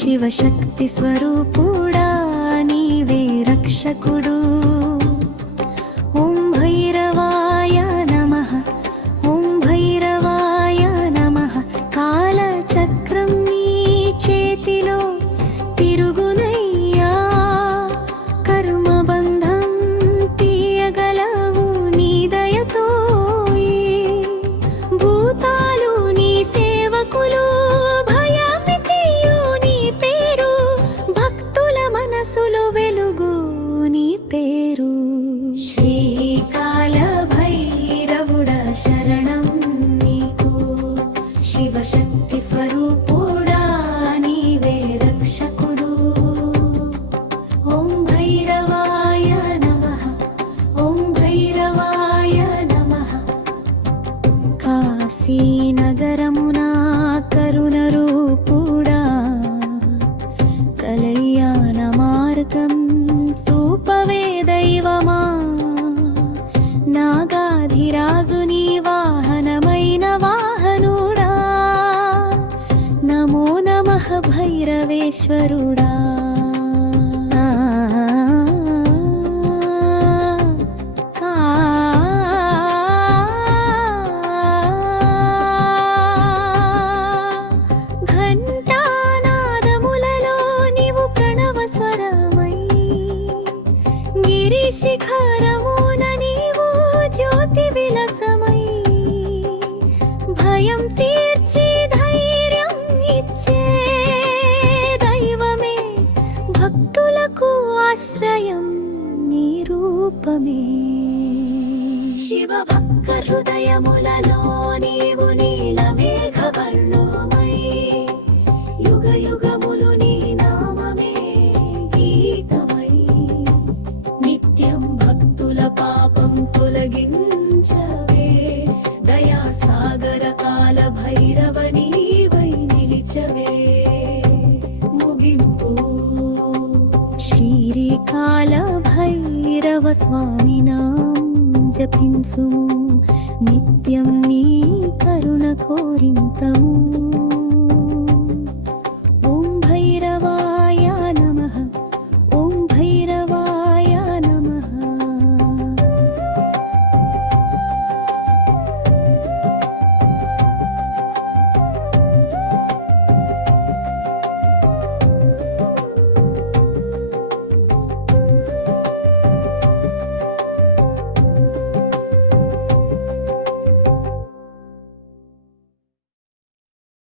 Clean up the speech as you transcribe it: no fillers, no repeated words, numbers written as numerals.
శివశక్తి స్వరూపుడా నీవే రక్షకుడు. ఓం భైరవాయ నమః, ఓం భైరవాయ నమః. కాలచక్రం నీ చేతిలో తిరుగునయ్యా, కర్మబంధం తీయగలవు నీ దయతో. భూతాలు నీ సేవకులు, భయమితియు నీ పేరు, భక్తుల మనసులో వెలుగు నీ పేరు. శ్రీకాల భైరవుడ శరణం నీకు, శివశక్తి స్వరూపుడా నీవే రక్షకుడు. ఓం భైరవాయ నమః, ఓం భైరవాయ నమః. కాశీనగరమునా కరుణ రూపుడా, కళ్యాణ మార్గం సూపవే దైవమా. నాగాధిరాజు నీ వాహనమైన వాహనుడా, నమో నమః భైరవేశ్వరుడా. ఘంటానాదములలో నీవు ప్రణవ స్వరమై, గిరిశిఖరమున నీవు జ్యోతి విలసమై. భయం తీర్చి ధైర్యం ఇచ్చే దైవమే, భక్తులకు ఆశ్రయం నీ రూపమే. శివ భక్త హృదయములలో నీవు నీలమేఘవర్ణుమై, యుగ యుగములు నీ నామమే గీతమై. నిత్యం భక్తుల పాపం తొలగించవే, దయా సాగర కాల భైరవ నీవై నిలిచవే. ముగింపు శ్రీకాల భైరవ స్వామి నామం జపించుము, నిత్యం నీ కరుణ కోరింతము.